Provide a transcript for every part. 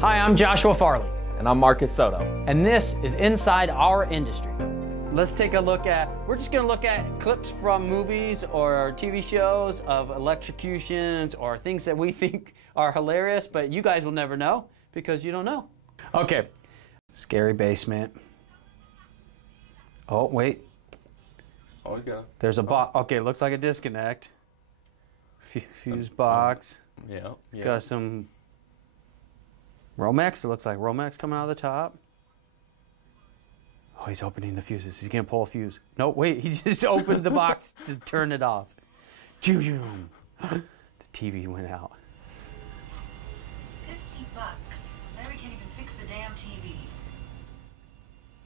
Hi, I'm Joshua Farley. And I'm Marcus Soto. And this is Inside Our Industry. Let's take a look at, we're just going to look at clips from movies or TV shows of electrocutions or things that we think are hilarious, but you guys will never know because you don't know. Okay, scary basement. Oh, wait. Always got. There's a box. Okay, looks like a disconnect. Fuse box. Yeah. Got some Romex. It looks like Romex coming out of the top. Oh, he's opening the fuses. He's going to pull a fuse. No, wait. He just opened the box to turn it off. The TV went out. $50. Larry can't even fix the damn TV.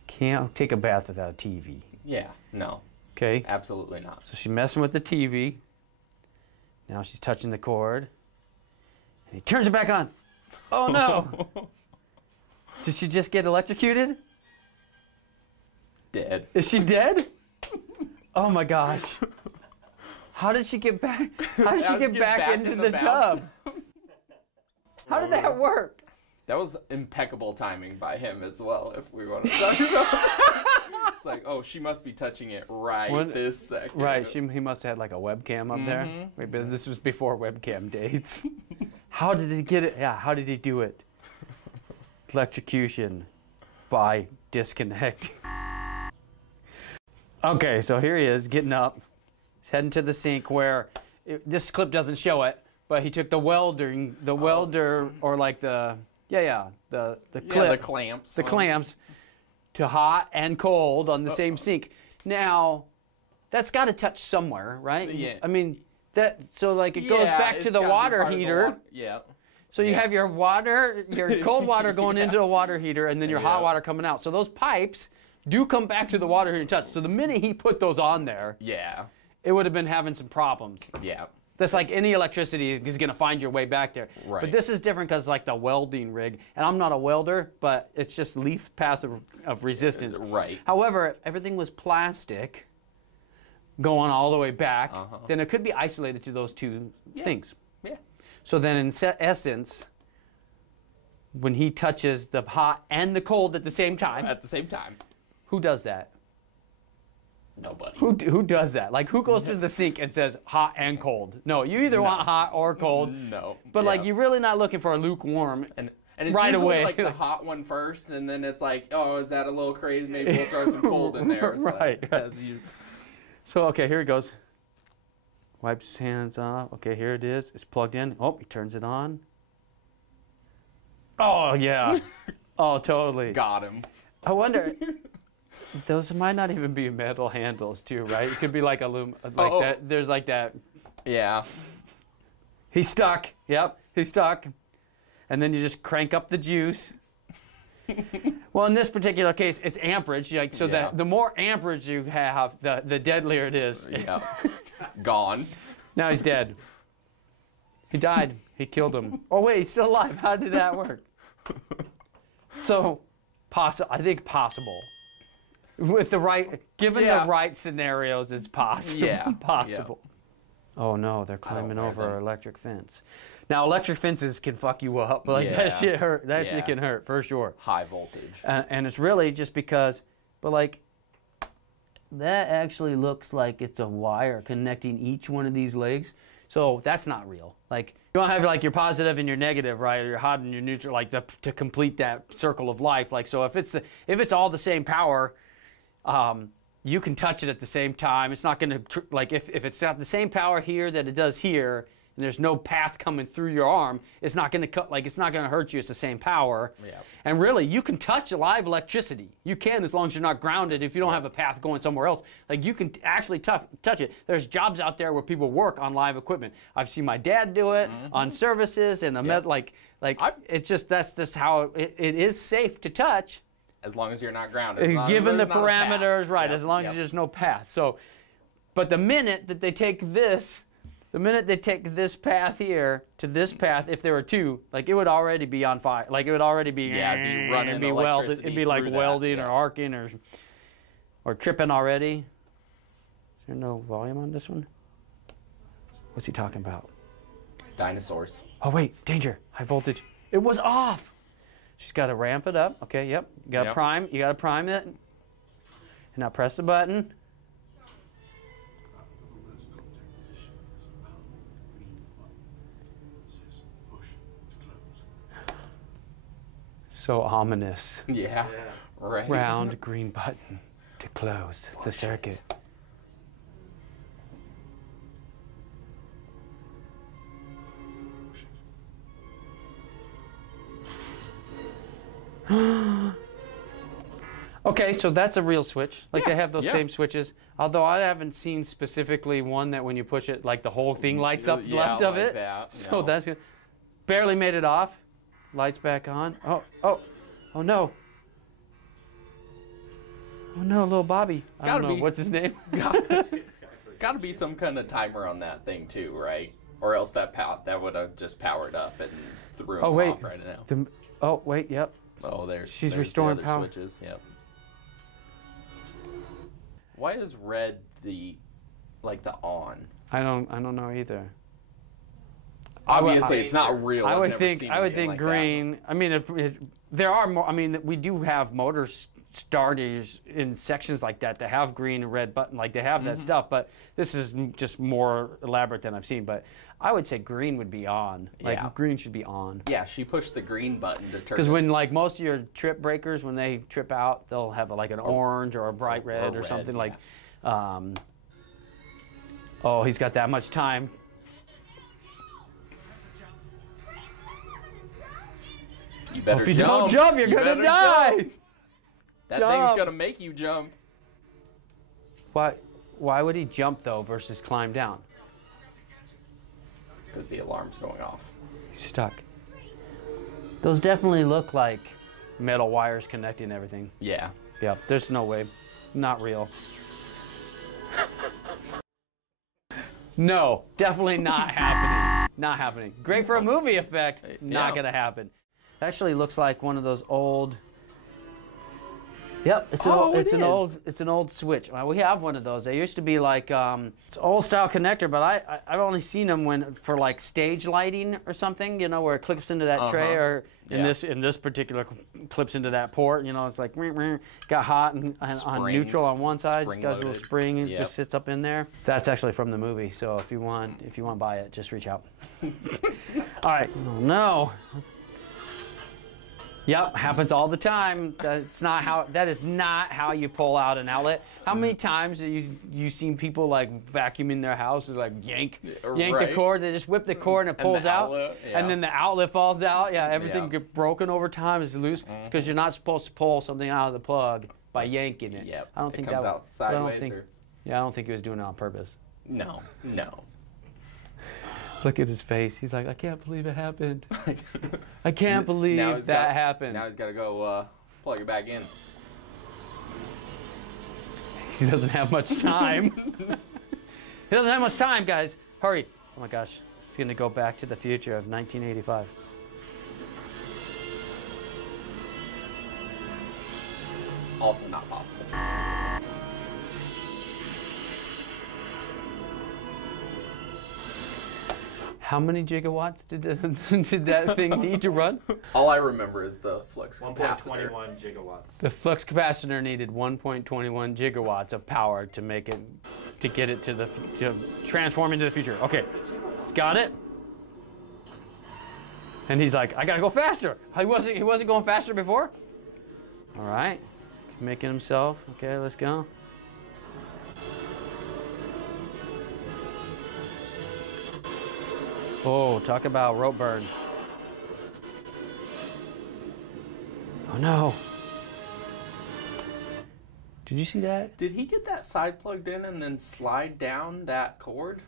Can't take a bath without a TV. Yeah. No. Okay. Absolutely not. So she's messing with the TV. Now she's touching the cord. And he turns it back on. Oh, no. Did she just get electrocuted? Dead. Is she dead? Oh my gosh. How did she get back? How did she get back into the tub? How did that work? That was impeccable timing by him as well, if we want to talk about It's like, oh, she must be touching it this second. Right, he must have had like a webcam up there. Wait, but this was before webcam days. How did he get it? Yeah, how did he do it? Electrocution by disconnect. Okay, so here he is, getting up. He's heading to the sink where, this clip doesn't show it, but he took the welder, or like the clip. The clamps. The clamps to hot and cold on the same sink. Now, that's got to touch somewhere, right? Yeah. I mean, so like it goes back to the water heater. Yeah. So you have your water, your cold water going into a water heater, and then your hot water coming out. So those pipes do come back to the water heater and touch. So the minute he put those on there, it would have been having some problems. Yeah. That's like any electricity is going to find your way back there. Right. But this is different because like the welding rig, and I'm not a welder, but it's just least passive of resistance. Right. However, if everything was plastic going all the way back, then it could be isolated to those two things. Yeah. So then in essence, when he touches the hot and the cold at the same time. Who does that? Nobody. Who does that? Like, who goes to the sink and says hot and cold? No, you either want hot or cold. No. But like, you're really not looking for a lukewarm and it's right usually away. like the hot one first, and then it's like, oh, is that a little crazy? Maybe we'll throw some cold in there. Right. So, okay, here he goes. Wipes his hands off. Okay, here it is. It's plugged in. Oh, he turns it on. Oh, yeah. Oh, totally. Got him. I wonder... Those might not even be metal handles, too, right? It could be like that. There's like that. Yeah. He's stuck. Yep, he's stuck. And then you just crank up the juice. Well, in this particular case, it's amperage. Like, so that the more amperage you have, the deadlier it is. Yeah. Gone. Now he's dead. He died. He killed him. Oh wait, he's still alive. How did that work? So, I think possible. With the right, given the right scenarios, it's possible. Yeah. Possible. Yeah. Oh no, they're climbing over our electric fence. Now, electric fences can fuck you up. Like that shit hurt. That shit can hurt for sure. High voltage. And it's really just because, but like, that actually looks like it's a wire connecting each one of these legs. So that's not real. Like, you don't have like your positive and your negative, right? Or your hot and your neutral, like to complete that circle of life. Like, so if it's all the same power. You can touch it at the same time. It's not going to, like, if it's not the same power here that it does here, and there's no path coming through your arm, it's not going to cut, like, it's not going to hurt you. It's the same power. Yeah. And really, you can touch live electricity. You can, as long as you're not grounded. If you don't have a path going somewhere else, like, you can actually touch it. There's jobs out there where people work on live equipment. I've seen my dad do it on services and it's just, that's just how it is safe to touch. As long as you're not grounded. Given the parameters, right, as long as there's no path. So, but the minute that they take this path here to this path, if there were two, like it would already be on fire. Like it would already be, it'd be running, it'd be welded, it'd be like welding or arcing or tripping already. Is there no volume on this one? What's he talking about? Dinosaurs. Oh wait, danger, high voltage. It was off. She's got to ramp it up. Okay, yep. You got to prime. You got to prime it. And now press the button. So ominous. Yeah. Right. Round green button to close the circuit. Okay, so that's a real switch. Like they have those same switches. Although I haven't seen specifically one that when you push it, like the whole thing lights up left of it. So that's good. Barely made it off. Lights back on. Oh no. Oh no, little Bobby. I don't know. What's his name? Gotta be some kind of timer on that thing too, right? Or else that would have just powered up and threw him off right now. Oh wait, yep. Oh, she's restoring the other power. Switches. Yep. Why is red the on? I don't know either. Obviously, it's not real. I would think green. That. I mean, there are more. I mean, we do have motor starters in sections like that have green and red button. Like they have that stuff, but this is just more elaborate than I've seen. But I would say green would be on. Like green should be on. Yeah, she pushed the green button to turn. Because when like most of your trip breakers, when they trip out, they'll have like an orange or a bright red or something like. Oh, he's got that much time. You better if you jump. don't jump, you're gonna die. Jump. That thing's gonna make you jump. Why would he jump though versus climb down? Because the alarm's going off. He's stuck. Those definitely look like metal wires connecting everything. Yeah. Yep. There's no way. Not real. No, definitely not happening. Not happening. Great for a movie effect. Not gonna happen. Actually looks like one of those old. Yep, it's an old switch. Well, we have one of those. They used to be like it's an old style connector, but I've only seen them for like stage lighting or something. You know, where it clips into that tray, or in this particular clips into that port. You know, it's like got hot and on neutral on one side. It's got a little spring. It just sits up in there. That's actually from the movie. So if you want to buy it, just reach out. All right. Oh, no. Yep, happens all the time. That is not how you pull out an outlet. How many times have you seen people like vacuuming their house and like yank the cord? They just whip the cord and it pulls out, and then the outlet falls out. Yeah, everything gets broken over time. It's loose because you're not supposed to pull something out of the plug by yanking it. Yep. I don't think it comes out sideways. I don't think he was doing it on purpose. No. Look at his face. He's like, I can't believe it happened. I can't believe that happened. Now he's got to go plug it back in. He doesn't have much time. He doesn't have much time, guys. Hurry. Oh my gosh. He's going to go back to the future of 1985. Also not possible. How many gigawatts did that thing need to run? All I remember is the flux capacitor. 1.21 gigawatts. The flux capacitor needed 1.21 gigawatts of power to get it to transform into the future. Okay, he's got it. And he's like, I gotta go faster. He wasn't going faster before. All right, making himself. Okay, let's go. Oh, talk about rope burn. Oh no. Did you see that? Did he get that side plugged in and then slide down that cord?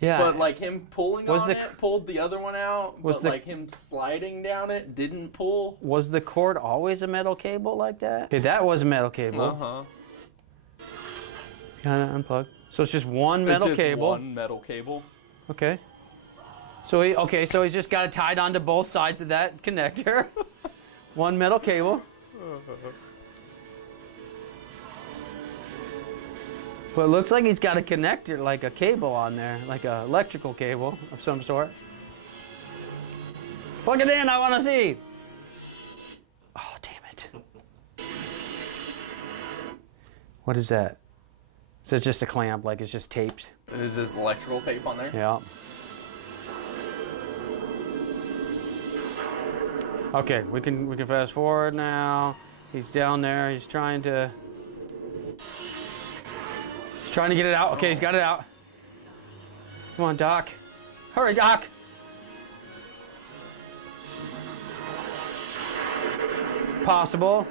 Yeah. But like him pulling on it pulled the other one out, but like him sliding down it didn't pull. Was the cord always a metal cable like that? Okay, that was a metal cable. Uh-huh. Gotta unplug. So it's just one metal cable. One metal cable. Okay. So he's just got it tied onto both sides of that connector. One metal cable. But it looks like he's got a connector, like a cable on there, like an electrical cable of some sort. Plug it in, I want to see. What is that? Is it just a clamp? Like it's just taped? Is just electrical tape on there? Yeah. Okay, we can fast forward now. He's down there. He's trying to get it out. Okay, he's got it out. Come on, Doc. Hurry, Doc. Possible.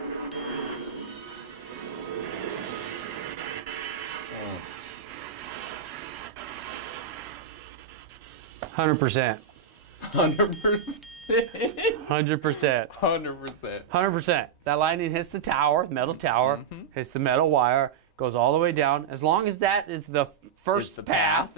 100%. 100%. 100%. 100%. 100%. That lightning hits the tower, metal tower, hits the metal wire, goes all the way down. As long as that is the first path,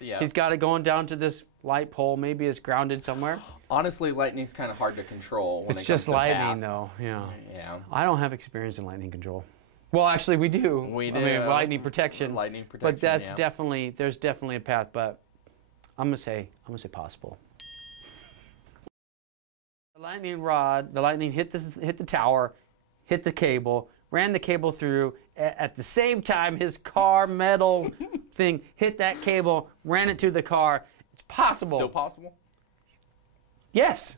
yeah. He's got it going down to this light pole. Maybe it's grounded somewhere. Honestly, lightning's kind of hard to control when It's it comes just to lightning, path. though. Yeah. Yeah. I don't have experience in lightning control. Well, actually, we do. We do. I mean, lightning protection. Lightning protection. But that's yeah. definitely there's definitely a path. But I'm gonna say possible. The lightning rod, the lightning hit the tower, hit the cable, ran the cable through. At the same time, his car metal thing hit that cable, ran it to the car. It's possible. Still possible? Yes.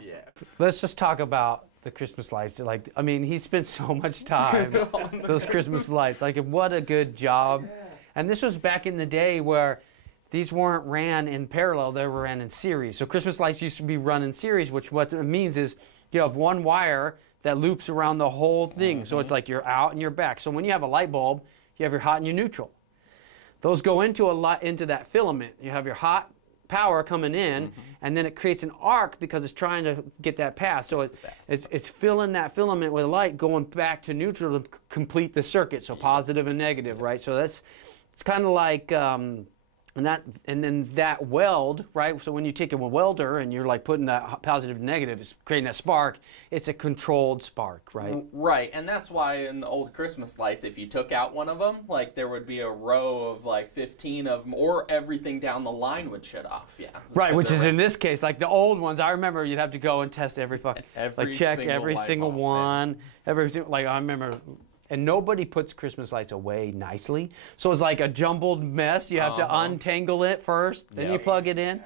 Yeah. Let's just talk about the Christmas lights. Like, I mean, he spent so much time those Christmas lights. Like, what a good job. And this was back in the day where these weren't ran in parallel, they were ran in series. So Christmas lights used to be run in series, which what it means is you have one wire that loops around the whole thing. So it's like you're out and you're back. So when you have a light bulb, you have your hot and your neutral. Those go into that filament. You have your hot power coming in, and then it creates an arc because it's trying to get that path. So it's filling that filament with light going back to neutral to complete the circuit. So positive and negative, right? So it's kind of like and then that weld, right? So when you take a welder and you're like putting that positive and negative, it's creating a spark. It's a controlled spark, right? Right, and that's why in the old Christmas lights, if you took out one of them, like there would be a row of like 15 of them, or everything down the line would shut off. Yeah. Right, which is in this case, like the old ones. I remember you'd have to go and test every check every single one. Like I remember. And nobody puts Christmas lights away nicely. So it's like a jumbled mess. You have to untangle it first, then you plug it in.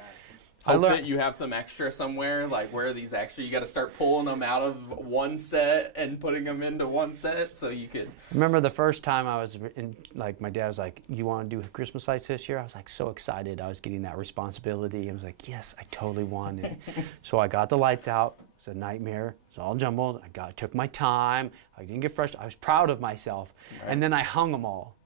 Hope that you have some extra somewhere, like where are these extra? You got to start pulling them out of one set and putting them into one set so you could. Remember the first time I was in, like my dad was like, you want to do Christmas lights this year? I was like so excited. I was getting that responsibility. I was like, yes, I totally want it. So I got the lights out. It's a nightmare. It's all jumbled. I took my time. I didn't get frustrated. I was proud of myself. Right. And then I hung them all.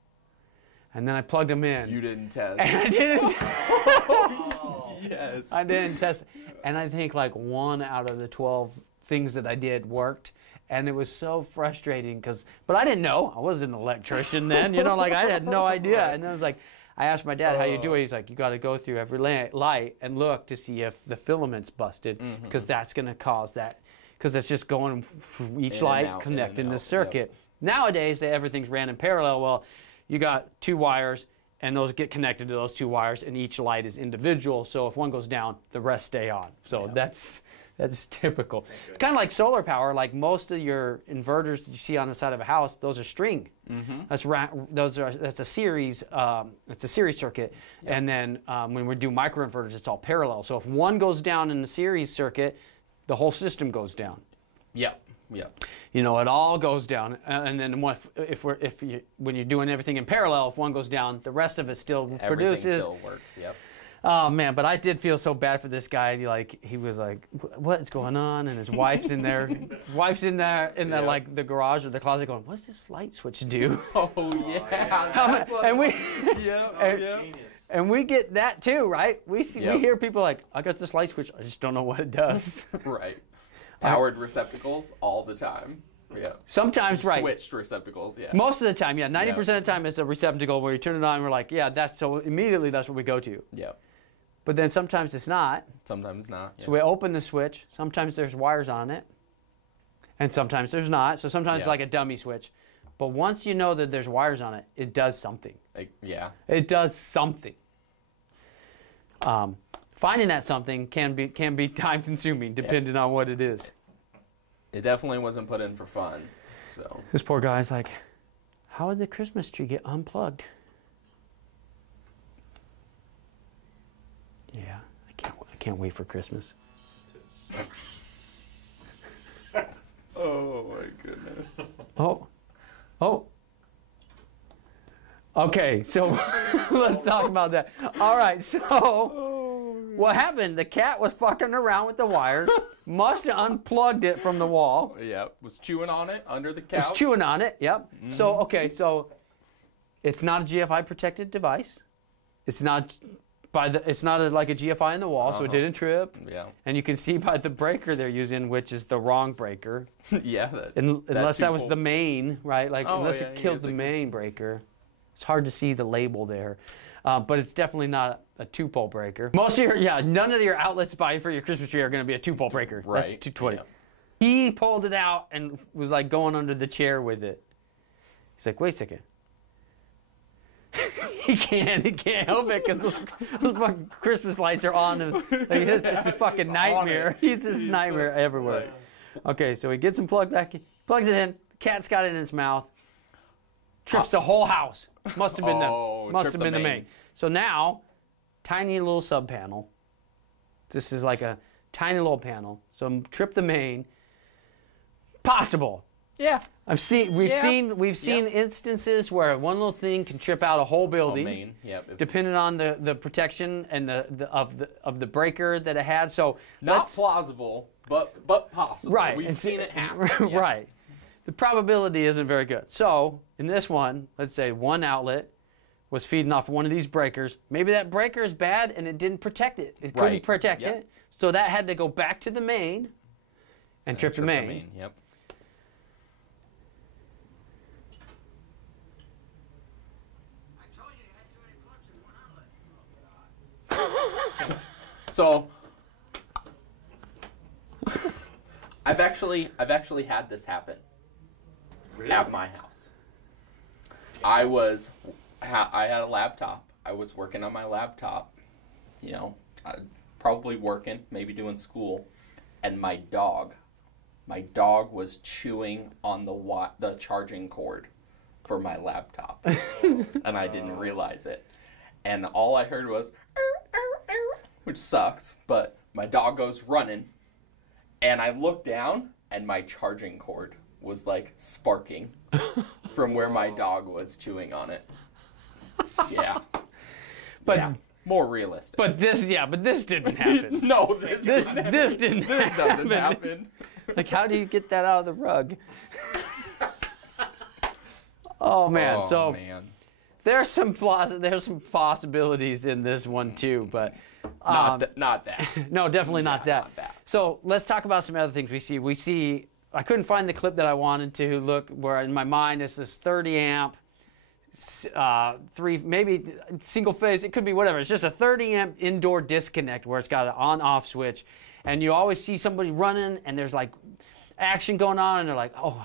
And then I plugged them in. You didn't test. And I didn't. Oh, yes. I didn't test. And I think like 1 out of the 12 things that I did worked. And it was so frustrating but I didn't know. I wasn't an electrician then. Like I had no idea. Right. And I was like, I asked my dad, how you do it? He's like, you got to go through every light and look to see if the filament's busted, because that's going to cause that, because it's just going from each light connecting the circuit. Yep. Nowadays, everything's ran in parallel. Well, you got 2 wires, and those get connected to those 2 wires, and each light is individual. So if one goes down, the rest stay on. So that's typical. It's kind of like solar power. Like most of your inverters that you see on the side of a house, those are string. That's a series. It's a series circuit. Yep. And then when we do microinverters, it's all parallel. So if one goes down in the series circuit, the whole system goes down. Yep. It all goes down. And then when you're doing everything in parallel, if one goes down, the rest of it still produces. Everything still works. Yep. Oh man, but I did feel so bad for this guy. He was like, "What's going on?" And his wife's in there. Like the garage or the closet, going, "What's this light switch do?" Oh yeah, and we get that too, right? We hear people like, "I got this light switch. I just don't know what it does." Right. Powered receptacles all the time. Yeah. Sometimes, right. Switched receptacles, yeah. Most of the time, yeah. 90% of the time, it's a receptacle where you turn it on and we're like, yeah, immediately that's what we go to. Yeah. But then sometimes it's not. Sometimes it's not. Yeah. So we open the switch. Sometimes there's wires on it. And sometimes there's not. So sometimes it's like a dummy switch. But once you know that there's wires on it, it does something. Yeah. It does something. Finding that something can be time consuming depending on what it is. It definitely wasn't put in for fun. So this poor guy's like, How did the Christmas tree get unplugged? Yeah, I can't wait for Christmas. Oh my goodness. Oh. Okay, so let's talk about that. All right, so what happened? The cat was fucking around with the wires, must have unplugged it from the wall. Yep, was chewing on it under the couch. Was chewing on it, yep. Mm-hmm. So it's not a GFI protected device. It's not like a GFI in the wall, so it didn't trip. Yeah. And you can see by the breaker they're using, which is the wrong breaker. Yeah. Unless that was the main, right? Like unless it killed the main breaker. It's hard to see the label there. But it's definitely not a 2-pole breaker. None of your outlets buying for your Christmas tree are going to be a 2-pole breaker. Right. That's 220. Yeah. He pulled it out and was like going under the chair with it. He's like, wait a second. he can't help it because those fucking Christmas lights are on him. Like, it's a fucking nightmare. He's this nightmare everywhere. Okay, so he gets him plugged back in, plugs it in, the cat's got it in his mouth, trips the whole house. Must have been the main. So now, tiny little sub panel. This is like a tiny little panel. So trip the main. Possible. Yeah. We've seen instances where one little thing can trip out a whole building. Main. Yep. Depending on the protection and of the breaker that it had. So not plausible, but possible. Right. We've seen it happen. Yeah. Right. The probability isn't very good. So in this one, let's say one outlet was feeding off one of these breakers. Maybe that breaker is bad and it didn't protect it. It couldn't protect it. So that had to go back to the main and trip the main. Yep. So I've actually had this happen at my house. I had a laptop. I was working on my laptop, probably working, maybe doing school, and my dog was chewing on the charging cord for my laptop, and I didn't realize it. And all I heard was, which sucks, but my dog goes running, and I look down, and my charging cord was like sparking from where my dog was chewing on it. Yeah. But more realistic. But this didn't happen. No, this didn't doesn't happen. Like, how do you get that out of the rug? Oh man. There's some possibilities in this one too, but not that. No, definitely not that. Not that. So let's talk about some other things we see. We see. I couldn't find the clip that I wanted to look. Where in my mind is this 30 amp, maybe single phase. It could be whatever. It's just a 30 amp indoor disconnect where it's got an on-off switch, and you always see somebody running, and there's like action going on, and they're like, oh.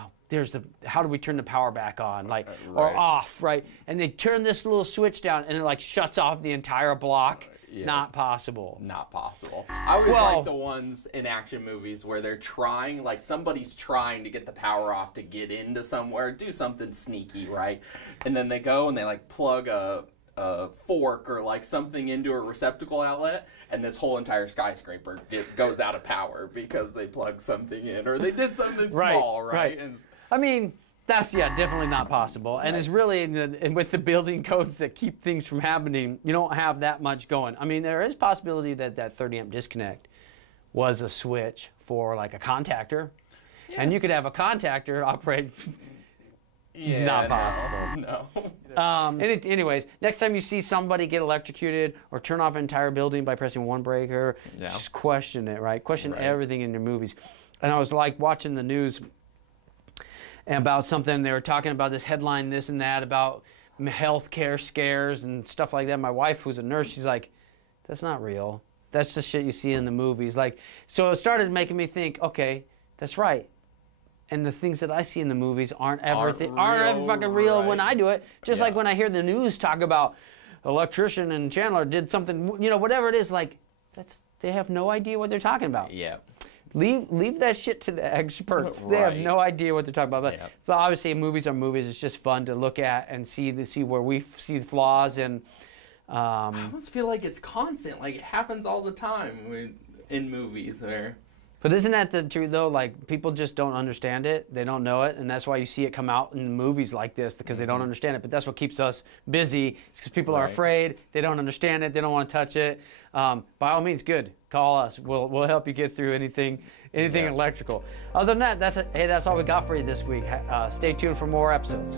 How do we turn the power back on, or off, right? And they turn this little switch down, and it like shuts off the entire block. Not possible. Not possible. I always like the ones in action movies where they're trying, like somebody's trying to get the power off to get into somewhere, do something sneaky, right? And then they go and they like plug a fork or like something into a receptacle outlet, and this whole entire skyscraper goes out of power because they plugged something in or they did something small, right? And, I mean, that's definitely not possible, and it's really and with the building codes that keep things from happening, you don't have that much going. I mean, there is possibility that 30 amp disconnect was a switch for like a contactor, and you could have a contactor operate. Not possible. No. Anyways, next time you see somebody get electrocuted or turn off an entire building by pressing one breaker, just question it, right? Question everything in your movies. And I was like watching the news about something. They were talking about this headline, this and that, about healthcare scares and stuff like that. My wife, who's a nurse, she's like, that's not real. That's the shit you see in the movies. Like, so it started making me think, okay, that's right. And the things that I see in the movies aren't ever fucking real when I do it. Just like when I hear the news talk about electrician and Chandler did something, whatever it is, like they have no idea what they're talking about. Yeah. Leave that shit to the experts. They have Right. no idea what they're talking about. Yep. But obviously, movies are movies. It's just fun to look at and see where we see the flaws. And I almost feel like it's constant. Like, it happens all the time in movies. But isn't that the truth, though? Like, people just don't understand it. They don't know it. And that's why you see it come out in movies like this, because they don't understand it. But that's what keeps us busy, because people are Right. afraid. They don't understand it. They don't want to touch it. By all means, good. Call us. We'll help you get through anything Yeah. electrical. Other than that, that's all we got for you this week. Stay tuned for more episodes.